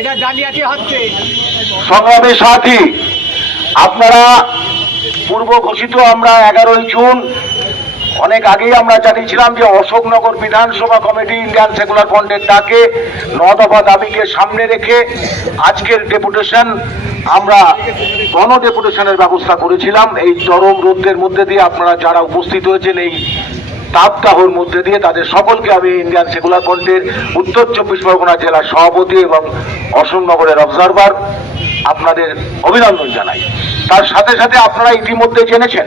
এটা জালিয়াতি হচ্ছে। সংগ্রামী সাথী, আপনারা পূর্ব ঘোষিত আমরা 11ই জুন অনেক আগেই আমরা জানিয়েছিলাম যে অশোকনগর বিধানসভা কমিটি ইন্ডিয়ান সেকুলার ফ্রন্টের ডাকে 9 দফা দাবিকে সামনে রেখে আজকের ডেপুটেশন আমরা গণ ডেপুটেশনের ব্যবস্থা করেছিলাম। এই চরম রোদ্রের মধ্যে দিয়ে আপনারা যারা উপস্থিত হয়েছেন এই তাপদাহর মধ্যে দিয়ে তাদের সকলকে আমি ইন্ডিয়ান সেকুলার ফ্রন্টের উত্তর 24 পরগনা জেলার সভাপতি এবং অশোকনগরের অবজারভার আপনাদের অভিনন্দন জানাই। তার সাথে সাথে আপনারা ইতিমধ্যে জেনেছেন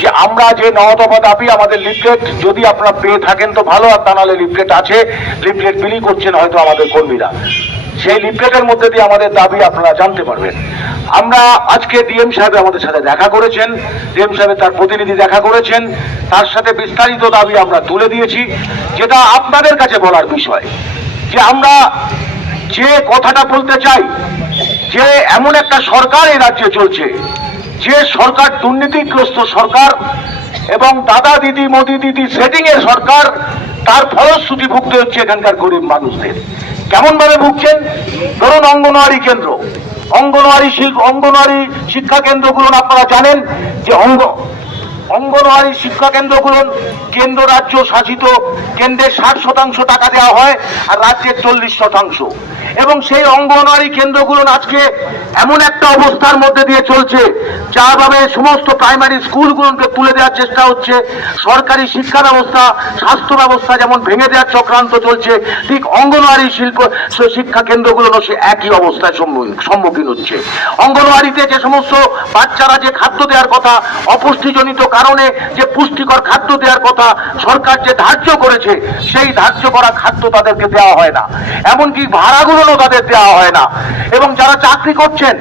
যে আমরা যে 9 দফা দাবি আমাদের লিফলেট যদি আপনারা পেয়ে থাকেন তো ভালো, আর তা নাহলে লিফলেট আছে, লিফলেট বিলি করছেন হয়তো আমাদের কর্মীরা, সেই লিফলেটের মধ্যে দিয়ে আমাদের দাবি আপনারা জানতে পারবেন। আমরা আজকে ডিএম সাহেব আমাদের সাথে দেখা করেছেন, ডিএম সাহেব তার প্রতিনিধি দেখা করেছেন, তার সাথে বিস্তারিত দাবি আমরা তুলে দিয়েছি। যেটা আপনাদের কাছে বলার বিষয় যে আমরা যে কথাটা বলতে চাই যে এমন একটা সরকার এই রাজ্যে চলছে, যে সরকার দুর্নীতিগ্রস্ত সরকার এবং দাদা দিদি মোদি দিদি সেটিং এর সরকার, তার ফলশ্রুতি ভুগতে হচ্ছে এখানকার গরিব মানুষদের। কেমন ভাবে ভুগছেন? ধরুন অঙ্গনওয়াড়ি কেন্দ্র, অঙ্গনওয়াড়ি শিক্ষা কেন্দ্রগুলো আপনারা জানেন যে অঙ্গনওয়াড়ি শিক্ষা কেন্দ্রগুলো কেন্দ্র রাজ্য শাসিত, কেন্দ্রের 60% টাকা দেওয়া হয় আর রাজ্যের 40%। এবং সেই অঙ্গনওয়াড়ি কেন্দ্রগুলো আজকে এমন একটা অবস্থার মধ্যে দিয়ে চলছে যাভাবে সমস্ত প্রাইমারি স্কুলগুলোকে তুলে দেওয়ার চেষ্টা হচ্ছে, সরকারি শিক্ষা ব্যবস্থা স্বাস্থ্য ব্যবস্থা যেমন ভেঙে দেওয়ার চক্রান্ত চলছে, ঠিক অঙ্গনওয়াড়ি শিক্ষা কেন্দ্রগুলো সে একই অবস্থায় সম্মুখীন হচ্ছে। অঙ্গনওয়াড়িতে যে সমস্ত বাচ্চারা যে খাদ্য দেওয়ার কথা, অপুষ্টিজনিত কারণে যে পুষ্টিকর খাদ্য দেওয়ার কথা সরকার যে ধার্য করেছে, সেই ধার্য করা খাদ্য তাদেরকে দেওয়া হয় না, এমনকি ভাড়াগুলো তাদের দেওয়া হয় না। এবং যারা চাকরি করছেন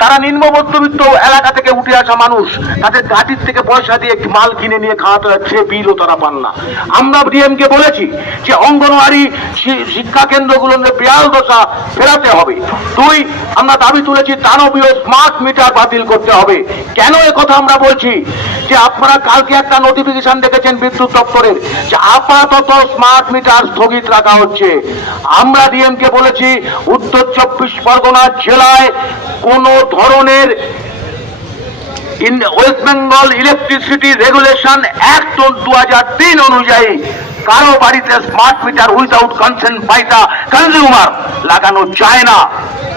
তারা নিম্ন মধ্যবিত্ত এলাকা থেকে উঠে আসা মানুষ, তাদের গাড়ির থেকে পয়সা দিয়ে মাল কিনে নিয়ে খাওয়াতে হচ্ছে, বিলও তারা পান না। আমরা ডিএমকে বলেছি যে অঙ্গনওয়াড়ি শিক্ষা কেন্দ্রগুলোর বেহাল দশা ফেরাতে হবে। 2, আমরা দাবি তুলেছি দানবীয় স্মার্ট মিটার বাতিল করতে হবে। কেন এ কথা আমরা বলছি? যে আপনারা কালকে একটা নোটিফিকেশন দেখেছেন বিদ্যুৎ দপ্তরের যে আপাতত স্মার্ট মিটার স্থগিত রাখা হচ্ছে। আমরা ডিএমকে বলেছি উত্তর 24 পরগনা জেলায় কোন ধরনের West Bengal Electricity Regulation Act 2003 অনুযায়ী কারো বাড়িতে smart meter without consent by the consumer লাগানো যায় না।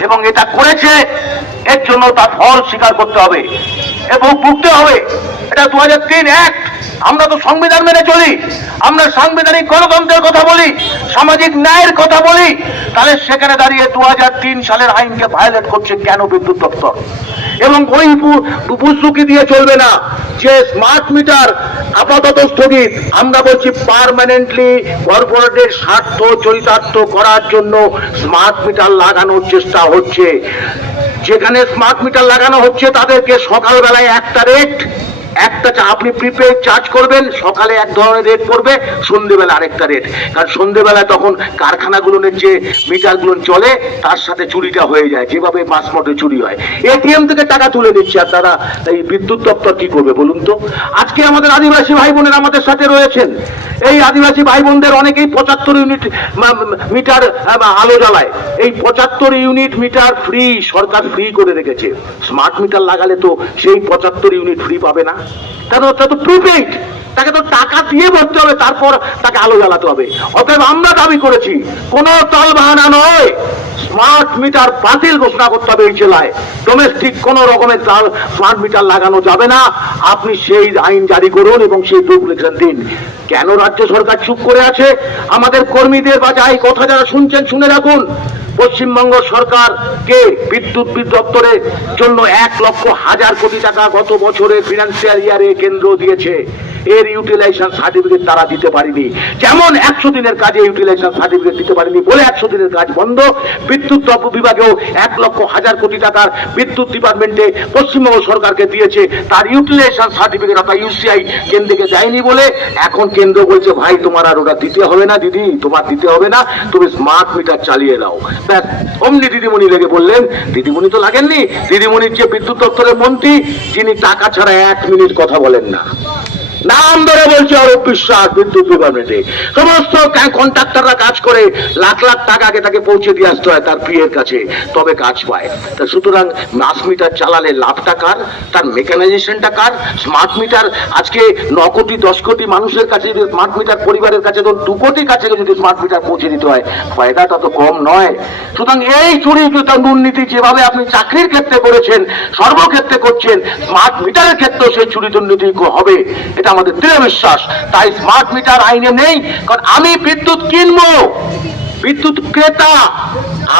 এবং এটা করেছে, এর জন্য তার ফল স্বীকার করতে হবে এবং ভুগতে হবে। এটা 2003 অ্যাক্ট। আমরা তো সংবিধান মেনে চলি, আমরা সাংবিধানিক গণতন্ত্রের কথা বলি, সামাজিক ন্যায়ের কথা বলি, তাহলে সেখানে দাঁড়িয়ে 2003 সালের আইনকে ভায়োলেট করছে কেন বিদ্যুৎ দপ্তর? এবং ওই বুঝলুকি দিয়ে চলবে না যে স্মার্ট মিটার আপাতত স্থগিত। আমরা বলছি পার্মানেন্টলি কর্পোরেটের স্বার্থ চরিতার্থ করার জন্য স্মার্ট মিটার লাগানোর চেষ্টা হচ্ছে। যেখানে স্মার্ট মিটার লাগানো হচ্ছে তাদেরকে সকালবেলায় একটা রেট, আপনি প্রিপেড চার্জ করবেন, সকালে এক ধরনের রেট পড়বে, সন্ধ্যেবেলা আরেকটা রেট। কারণ সন্ধ্যেবেলায় তখন কারখানাগুলোর যে মিটারগুলো চলে তার সাথে চুরিটা হয়ে যায়, যেভাবে মাস মধ্যে চুরি হয়। এটিএম থেকে টাকা তুলে নিচ্ছে, আর তারা এই বিদ্যুৎ দপ্তর কি করবে বলুন তো? আজকে আমাদের আদিবাসী ভাই বোনেরা আমাদের সাথে রয়েছেন, এই আদিবাসী ভাই বোনদের অনেকেই 75 ইউনিট মিটার আলো জ্বালায়। এই 75 ইউনিট মিটার ফ্রি, সরকার ফ্রি করে রেখেছে। স্মার্ট মিটার লাগালে তো সেই 75 ইউনিট ফ্রি পাবে না, কারণ ওটা তো প্রিপেইড, তাকে তো টাকা দিয়ে ভরতে হবে, তারপর তাকে আলো জ্বালাতে হবে। অতএব আমরা দাবি করেছি কোন তাল বাহানা নয়, স্মার্ট মিটার বাতিল ঘোষণা করতে হবে এই জেলায়। ডোমেস্টিক কোন রকমের স্মার্ট মিটার লাগানো যাবে না। আপনি সেই আইন জারি করুন এবং সেই নোটিফিকেশন দিন। কেন রাজ্য সরকার চুপ করে আছে? আমাদের কর্মীদের বা যাই কথা যারা শুনছেন শুনে রাখুন, পশ্চিমবঙ্গ সরকারকে বিদ্যুৎ দপ্তরের জন্য 1,00,000 কোটি টাকা গত বছরের ফিনান্সিয়াল ইয়ারে কেন্দ্র দিয়েছে। এর ইউটিলাইজেশন সার্টিফিকেট তারা দিতে পারেনি। যেমন 100 দিনের কাজে ইউটিলাইজেশন সার্টিফিকেট দিতে পারেনি বলে 100 দিনের কাজ বন্ধ। বিদ্যুৎ বিভাগেও 1,00,000 কোটি টাকার বিদ্যুৎ ডিপার্টমেন্টে পশ্চিমবঙ্গ সরকারকে দিয়েছে, তার ইউটিলাইজেশন সার্টিফিকেট অর্থাৎ ইউসিআই কেন্দ্রকে দেয়নি বলে এখন কেন্দ্র বলছে ভাই তোমার আর ওটা দিতে হবে না, দিদি তোমার দিতে হবে না, তুমি স্মার্ট মিটার চালিয়ে দাও। ব্যাস, অমনি দিদিমণি লেগে বললেন। দিদিমণি তো লাগেননি, দিদিমণির যে বিদ্যুৎ দপ্তরের মন্ত্রী যিনি টাকা ছাড়া 1 মিনিট কথা বলেন না, নাম ধরে বলছি অরূপ বিশ্বাস বিদ্যুৎ ডিপার্টমেন্টে সমস্ত কন্ট্রাক্টররা কাজ করে লাখ লাখ টাকা আগে তাকে পৌঁছে দিয়ে আসতে হয় তার পিএর কাছে, তবে কাজ পায়। তা সুতরাং মাস মিটার চালালে লাভটা কার, তার মেকানাইজেশনটা কার? স্মার্ট মিটার আজকে 9 কোটি 10 কোটি মানুষের কাছে যদি স্মার্ট মিটার, পরিবারের কাছে ধরুন 2 কোটির কাছে যদি স্মার্ট মিটার পৌঁছে দিতে হয়, ফায়দাটা তো কম নয়। সুতরাং এই চুরি দুর্নীতি যেভাবে আপনি চাকরির ক্ষেত্রে করেছেন, সর্বক্ষেত্রে করছেন, স্মার্ট মিটারের ক্ষেত্রেও সেই চুরি দুর্নীতি হবে, এটা আমাদের দৃঢ় বিশ্বাস। তাই স্মার্ট মিটার আইনে নেই, কারণ আমি বিদ্যুৎ কিনবো, বিদ্যুৎ ক্রেতা,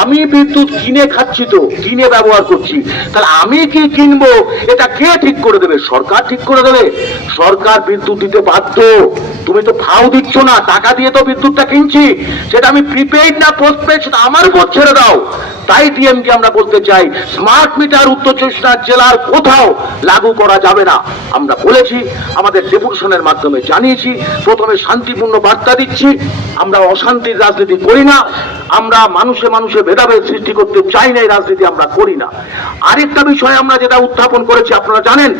আমি বিদ্যুৎ কিনে খাচ্ছি, তো কিনে ব্যবহার করছি, তাহলে আমি কি কিনবো এটা কে ঠিক করে দেবে? সরকার ঠিক করে দেবে। সরকার বিদ্যুৎ দিতে বাধ্য, তুমি তো ফাও দিচ্ছ না, টাকা দিয়ে তো বিদ্যুৎটা কিনছি, সেটা আমি প্রিপেইড না পোস্টপেইড সেটা আমার উপর ছেড়ে দাও। তাই ডিএমকে আমরা বলতে চাই, স্মার্ট মিটার উত্তর 24 জেলার কোথাও লাগু করা যাবে না। আমরা বলেছি, আমাদের ডেপুটেশনের মাধ্যমে জানিয়েছি, প্রথমে শান্তিপূর্ণ বার্তা দিচ্ছি, আমরা অশান্তির রাজনীতি করি না, আমরা মানুষে মানুষে ভেদাভেদ সৃষ্টি করতে চাই না, এই রাজনীতি আমরা করি না। আরেকটা বিষয় আমরা যেটা উত্থাপন করেছি, আপনারা জানেন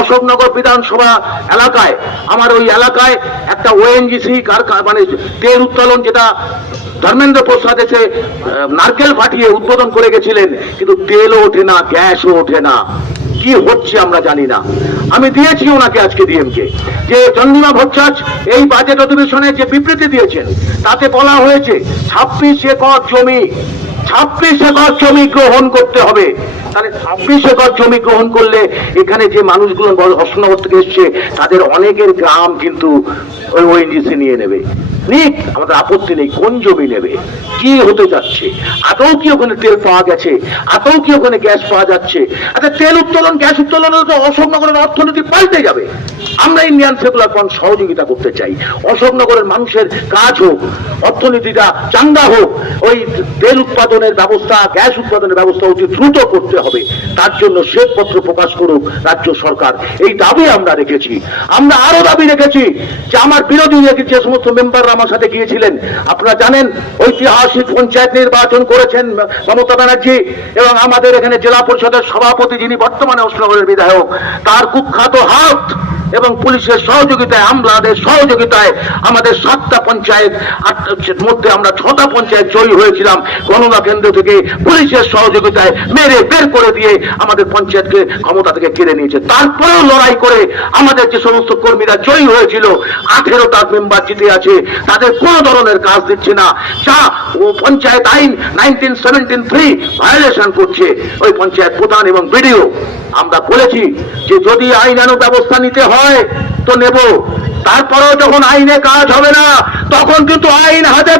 অশোকনগর বিধানসভা এলাকায়, আমার ওই এলাকায় একটা ওএনজিসি কারখানা, মানে তেল উত্তোলন, যেটা ধর্মেন্দ্র প্রসাদ এসে নারকেল ফাটিয়ে উদ্বোধন করে গেছিলেন, কিন্তু তেলও ওঠে না, গ্যাসও ওঠে না। কি হচ্ছে আমরা জানি না। আমি দিয়েছি ওনাকে আজকে ডিএমকে, যে চন্দ্রিমা ভট্টাচার্য এই বাজেট অধিবেশনে যে বিবৃতি দিয়েছেন, তাতে বলা হয়েছে 26 একর জমি, 26 একর জমি গ্রহণ করতে হবে। তাহলে 26 একর জমি গ্রহণ করলে এখানে যে মানুষগুলো অশোকনগর থেকে এসছে, তাদের অনেকের গ্রাম কিন্তু ওই ওএনজিসি নিয়ে নেবে। নিক, আমাদের আপত্তি নেই, কোন জমি নেবে, কি হতে যাচ্ছে, আদৌ কি ওখানে তেল পাওয়া গেছে, আদৌ কি ওখানে গ্যাস পাওয়া যাচ্ছে? আচ্ছা, তেল উত্তোলন, গ্যাস উত্তোলন হলে তো অশোকনগরের অর্থনীতি পাল্টে যাবে। আমরা ইন্ডিয়ান সেকুলার ফ্রন্ট সহযোগিতা করতে চাই, অশোকনগরের মানুষের কাজ হোক, অর্থনীতিটা চাঙ্গা হোক, ওই তেল উৎপাদনের ব্যবস্থা, গ্যাস উৎপাদনের ব্যবস্থা অতি দ্রুত করতে হবে। তার জন্য শ্বেতপত্র প্রকাশ করুক রাজ্য সরকার, এই দাবি আমরা রেখেছি। আমরা আরো দাবি রেখেছি যে আমার বিরোধী যে সমস্ত মেম্বাররা আমার সাথে গিয়েছিলেন, আপনারা জানেন ঐতিহাসিক পঞ্চায়েত নির্বাচন করেছেন মমতা ব্যানার্জি, এবং আমাদের এখানে জেলা পরিষদের সভাপতি, যিনি বর্তমানে অশোকনগরের বিধায়ক, তার কুখ্যাত হাত এবং পুলিশের সহযোগিতায়, আমলাদের সহযোগিতায় আমাদের 7টা পঞ্চায়েত মধ্যে আমরা 6টা পঞ্চায়েত জয়ী হয়েছিলাম। গণনা কেন্দ্র থেকে পুলিশের সহযোগিতায় মেরে বের করে দিয়ে আমাদের পঞ্চায়েতকে ক্ষমতা থেকে কেড়ে নিয়েছে। তারপরেও লড়াই করে আমাদের যে সমস্ত কর্মীরা জয়ী হয়েছিল, 18টা মেম্বার জিতে আছে, তাদের কোনো ধরনের কাজ দিচ্ছে না। যা ও পঞ্চায়েত আইন 1973 ভায়োলেশন করছে ওই পঞ্চায়েত প্রধান এবং বিডিও। আমরা বলেছি যে যদি আইনানুগ ব্যবস্থা নিতে হয় তো নেব, তারপরেও যখন আইনে কাজ হবে না, তখন কিন্তু আইন হাতে